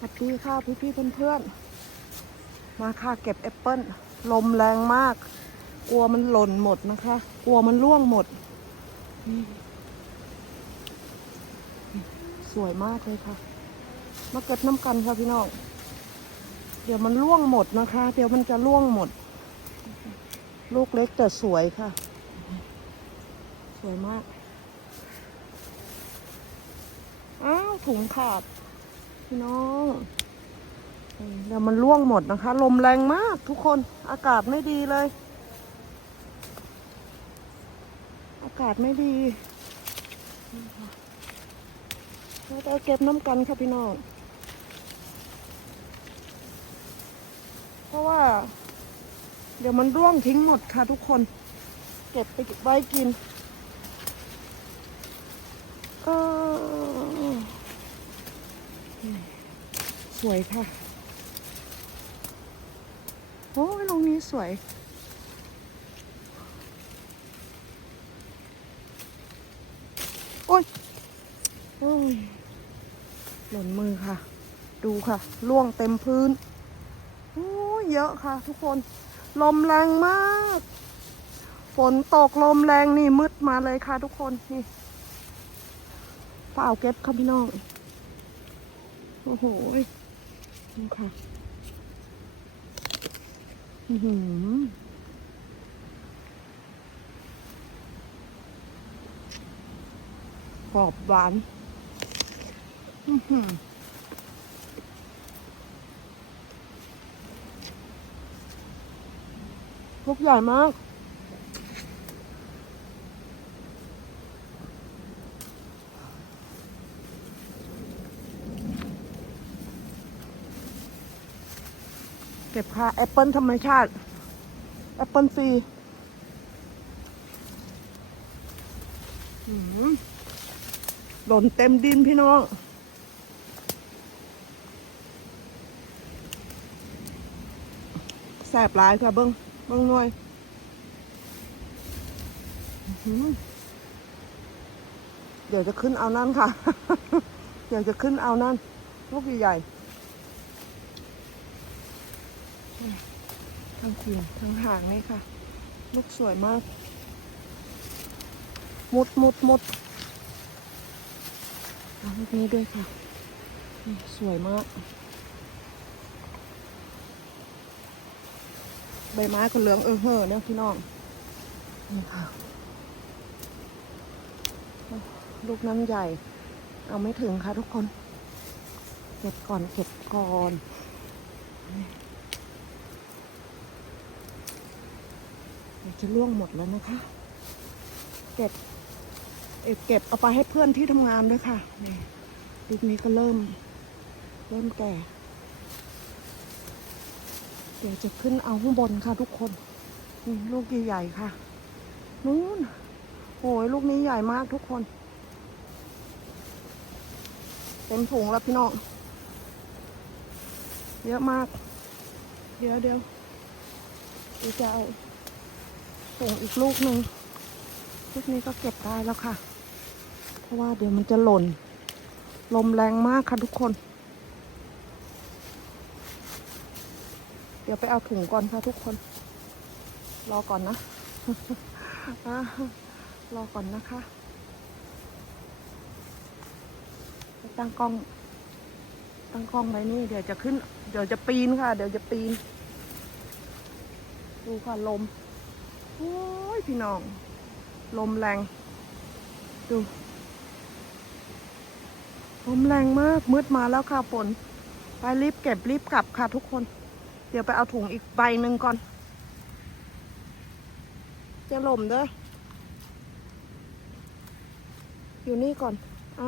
สวัสดีค่ะพี่พี่ๆเพื่อนๆมาค่ะเก็บแอปเปิ้ลลมแรงมาก กลัวมันหล่นหมดนะคะ กลัวมันร่วงหมด สวยมากเลยค่ะ มาเก็บน้ำกันค่ะพี่น้องเดี๋ยวมันร่วงหมดนะคะ เดี๋ยวมันจะร่วงหมด ลูกเล็กแต่สวยค่ะ สวยมาก อ้าวถุงขาด พี่น้อง เดี๋ยวมันร่วงหมดนะคะ ลมแรงมากทุกคน อากาศไม่ดีเลย อากาศไม่ดีเราจะเก็บน้ำกันค่ะพี่น้อง เพราะว่า เดี๋ยวมันร่วงทิ้งหมดค่ะทุกคน เก็บไปไว้กินเออ สวยค่ะ โอ้ยลงนี้สวย โอ้ย โอ้ย หล่นมือค่ะ ดูค่ะ ล่วงเต็มพื้น โอ้ยเยอะค่ะทุกคน ลมแรงมาก ฝนตกลมแรงนี่มืดมาเลยค่ะทุกคน นี่เปล่าเก็บค่ะพี่น้อง โอ้โห ยดูค่ะอือหือกรอบหวาน อือหือลูกใหญ่มาก ก็บค่ะแอปเปิลธรรมชาติแอปเปิลฟรีหล่นเต็มดินพี่น้องแสบหลายค่ะเบิ้งเบิ้งหน่อยเดี๋ยวจะขึ้นเอานั่นค่ะ เดี๋ยวจะขึ้นเอานั่นลูกใหญ่ ทั้งขุ่ทั้งหางนี่ค่ะ ลูกสวยมาก มุดมุดมุดลูกนี้ด้วยค่ะ สวยมาก ใบไม้ก็เหลืองเออเห่อเนี่ยพี่น้อง นี่ค่ะ ลูกนั้นใหญ่ เอาไม่ถึงค่ะทุกคน เก็บก่อนเก็บก่อน เดี๋ยว จะล่วงหมดแล้วนะคะ เก็บเก็บเอาไปให้เพื่อนที่ทำงานด้วยค่ะนี่ลูกนี้ก็เริ่ม เริ่มแก่ เดี๋ยวจะขึ้นเอาข้างบนค่ะทุกคนนี่ลูกใหญ่ๆค่ะ นู้นโอ้ยลูกนี้ใหญ่มากทุกคน เต็มถุงแล้วพี่น้อง เยอะมาก เดี๋ยวเดี๋ยวจะเอา ส่งอีกลูกหนึ่งลูกนี้ก็เก็บได้แล้วค่ะ เพราะว่าเดี๋ยวมันจะหล่น ลมแรงมากค่ะทุกคน เดี๋ยวไปเอาถุงก่อนค่ะทุกคน รอก่อนนะอ่ารอก่อนนะคะไปตั้งกล้อง ตั้งกล้องไว้นี่ เดี๋ยวจะขึ้น เดี๋ยวจะปีนค่ะ เดี๋ยวจะปีน ดูค่ะลม โอ้ยพี่น้อง ลมแรง ดู ลมแรงมากมืดมาแล้วค่ะฝนไปรีบเก็บรีบกลับค่ะทุกคน เดี๋ยวไปเอาถุงอีกใบหนึ่งก่อน จะหล่มเด้ออยู่นี่ก่อน เอา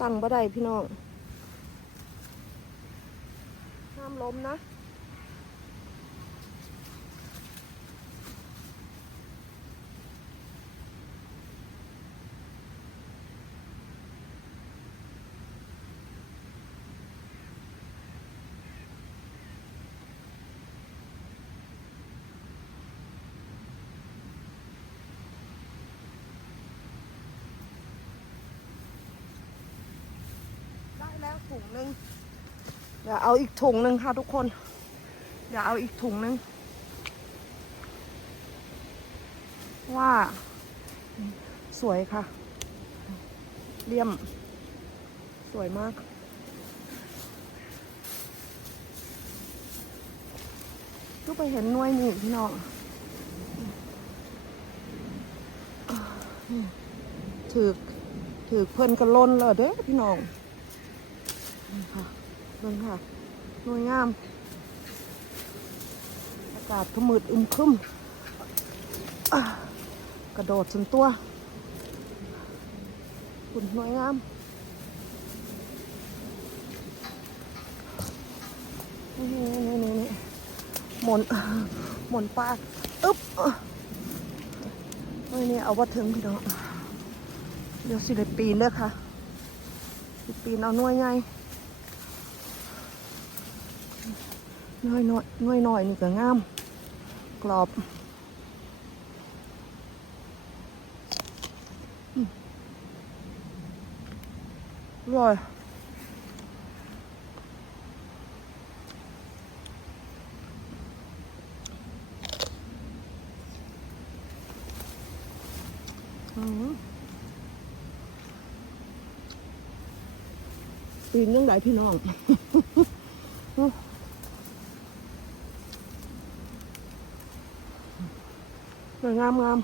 ตั้งบ่ได้พี่น้อง ห้ามล้มนะ ถุงหนึ่งเดี๋ยวเอาอีกถุงหนึ่งค่ะทุกคน เดี๋ยวเอาอีกถุงหนึ่งว่า สวยค่ะเลี่ยม สวยมากก็ไปเห็นน่วยนี่พี่น้องถือถือเพิ่อนกระล้นเลยเด้อพี่น้อง นี่ค่ะเบิ่งค่ะหน่วยงาม อากาศขมืดอึมครึมกระโดดจนตัวคุณหน่วยงามนี่นี่นี่นี่หมุนหมุนปลาอึ๊บนี่นี่เอาวัดถึงพี่น้องเดี๋ยวสิได้ปีนเด้อค่ะ ปีนเอาหน่วยไงห น่วยน้อยน่วยน้อยนี่ก็งาม กรอบอร่อยอืมปีนยังไงพี่น้อง สวย งามงาม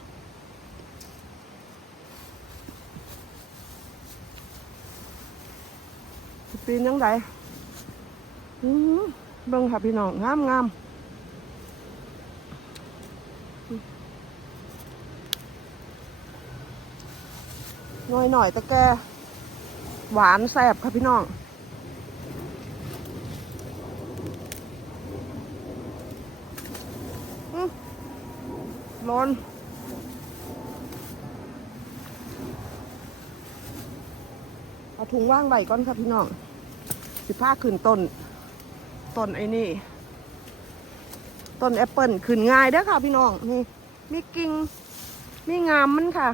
ปีนยังไงอืมเบิ่งค่ะพี่น้องงามงามหน่อยหน่อยๆต่แก หวานแซ่บค่ะพี่น้อง อนเอาถุงว่างไว้ก่อนค่ะพี่น้องสิผ้าขึ้นต้น ต้นไอ้นี่ต้นแอปเปิลขึ้นง่ายเด้อค่ะพี่น้องนี่มีกิ่งมีงามมันค่ะ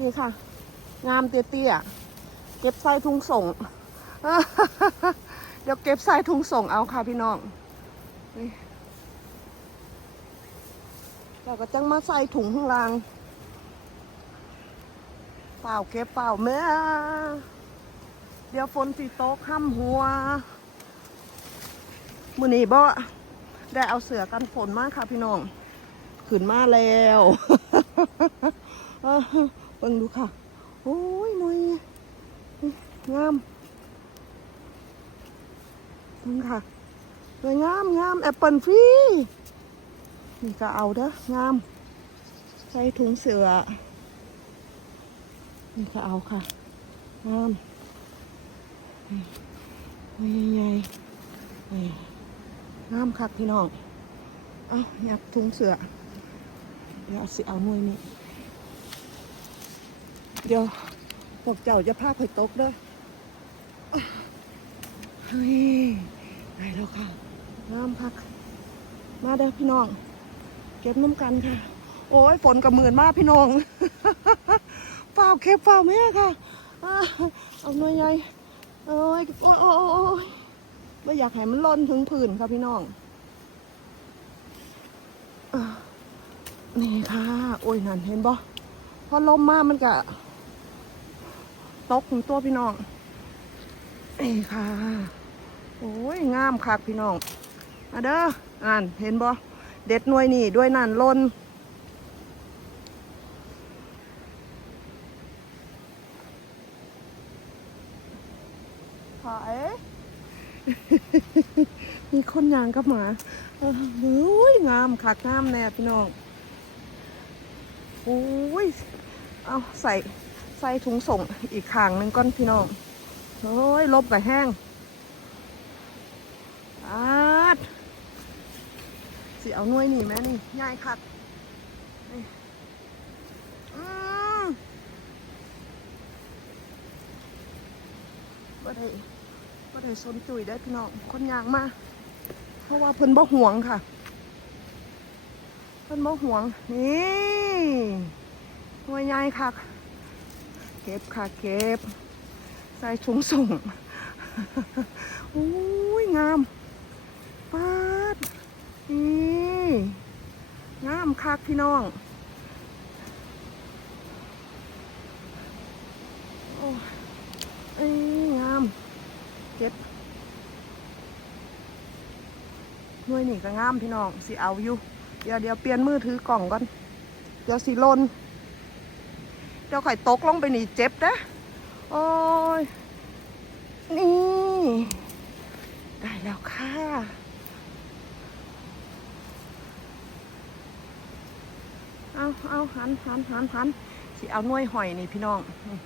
นี่ค่ะ งามเตี้ยๆเก็บใส่ถุงส่ง เดี๋ยวเก็บใส่ถุงส่งเอาค่ะพี่น้องนี่ เราก็จังมาใส่ถุงข้างล่างเปล่าเก็บเปล่าแม่เดี๋ยวฝนสีโต๊ะข้ามหัวมือนี้บ่ได้เอาเสือกันฝนมากค่ะพี่น้องขึ้นมาแล้วเออเบิ่งดูค่ะ โอ้ยหน่อยงามเบิ่งค่ะหน่อยงามงามแอปเปิลฟรี นี่ก็เอาเด้องาม ใส่ถุงเสือ นี่ก็เอาค่ะงามนี่ใหญ่ๆนี่งามคักพี่น้อง เอาอยากถุงเสือ เดี๋ยวสิเอาหน่วยนี้ เดี๋ยวพวกเจ้าจะพาไปตกเด้อเฮ้ยได้แล้วค่ะงามคักมาเด้อพี่น้อง เก็บน้ำกันค่ะ โอ้ยฝนกับมือนมากพี่น้องเฝ้าเก็บเฝ้าแม่ค่ะเอาหน่วยใหญ่โอ้ยโอ้ยโอ้ยไม่อยากให้มันล่นถึงผืนค่ะพี่น้องนี่ค่ะ โอ้ยนั่นเห็นบ่พอลมมามันก็ตกถึงตัวพี่น้องนี่ค่ะ โอ้ยงามคักพี่น้องมาเด้ออ่านเห็นบ่ เด็ดหน่วยนี่ด้วยนั่นลนขายมีคนยางกับหมาเออโอ้ยงามคักงามแน่พี่น้องโอ้ยเอาใส่ใส่ถุงส่งอีกข้างหนึ่งก้อนพี่น้องโอ้ยลบกับแห้งอาด สิเอาหน่วยนี่แม่นี่ง่ายคักบ่ได้บ่ได้สนจุยได้พี่น้องคนยางมาเพราะว่าเพิ่นบ่ห่วงค่ะ เพิ่นบ่ห่วง นี่หน่วยใหญ่คัก เก็บค่ะเก็บ ใส่ชุงส่งโอ้ยงามปาด งามคักพี่น้อง โอ้ยเอ้ยงามเก็ดหน่วยนี่ก็งามพี่น้องสิเอาอยู่ เดี๋ยวเดี๋ยวเปลี่ยนมือถือกล่องก่อน เดี๋ยวสิลนเดี๋ยวไข่ตกลงไปนี่เจ็บนะ โอ้ย นี่ ได้แล้วค่ะ เอาเอาหันหันหันหันสิเอาหน่วยหอยนี่พี่น้องนี่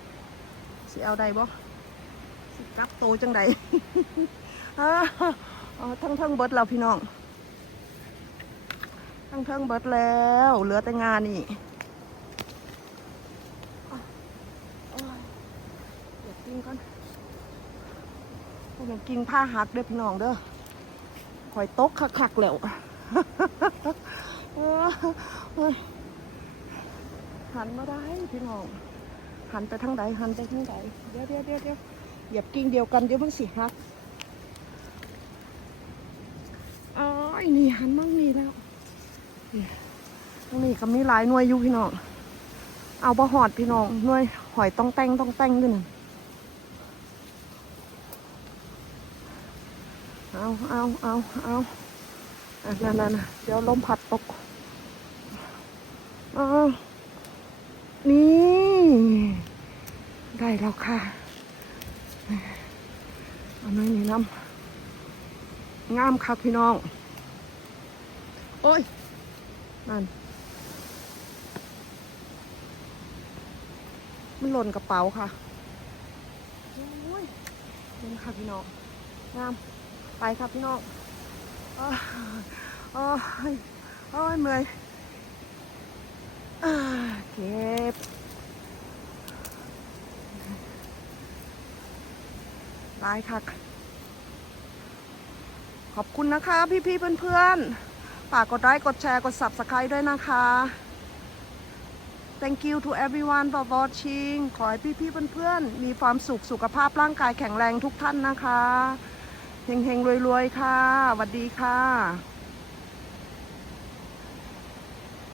สิเอาได้บ่สิกลับโตจังใดอ้าทั้งเทิงเบิดแล้วพี่น้อง ทั้งเทิงเบิดแล้ว เหลือแต่งานนี่อยเดี๋ยวกินก่อนอยากินผ้าหักเด้อพี่น้องเด้อข่อยตกคักๆแล้ว เฮ้ย หันมาได้พี่น้องหันไปทางใดหันไปทางใดเดี๋ยวเดี๋ยวเดี๋ยวเดี๋ยวเหยียบกิ่งเดียวกันเดี๋ยวมันสิหักอ๋อนี่หันมั่งนี่แล้วนี่ตรงนี้ก็มีหลายหน่วยอยู่พี่น้องเอาบ่หอดพี่น้องหน่วยหอยต้องแต่งต้องแต่งด้วยนั่นเอาเอาเอาเอาอะนั่นนั่นเดี๋ยวลมพัดตกเอา นี่ ได้แล้วค่ะเอาหน่อยนี่น้ำงามครับพี่น้อง โอ้ย นั่น มันหล่นกระเป๋าค่ะโอ้ยนี่ค่ะพี่น้อง งาม ไปครับพี่น้องอ้าวโอ้ยโอ้ยเมื่อย เก็บได้ค่ะ ขอบคุณนะคะ พี่ๆเพื่อนๆฝากกดไลค์กดแชร์กด subscribe ด้วยนะคะ Thank you to everyone for watching ขอให้พี่ๆเพื่อนๆ มีความสุขสุขภาพร่างกายแข็งแรงทุกท่านนะคะ เฮงๆ รวยๆ ค่ะสวัสดีค่ะ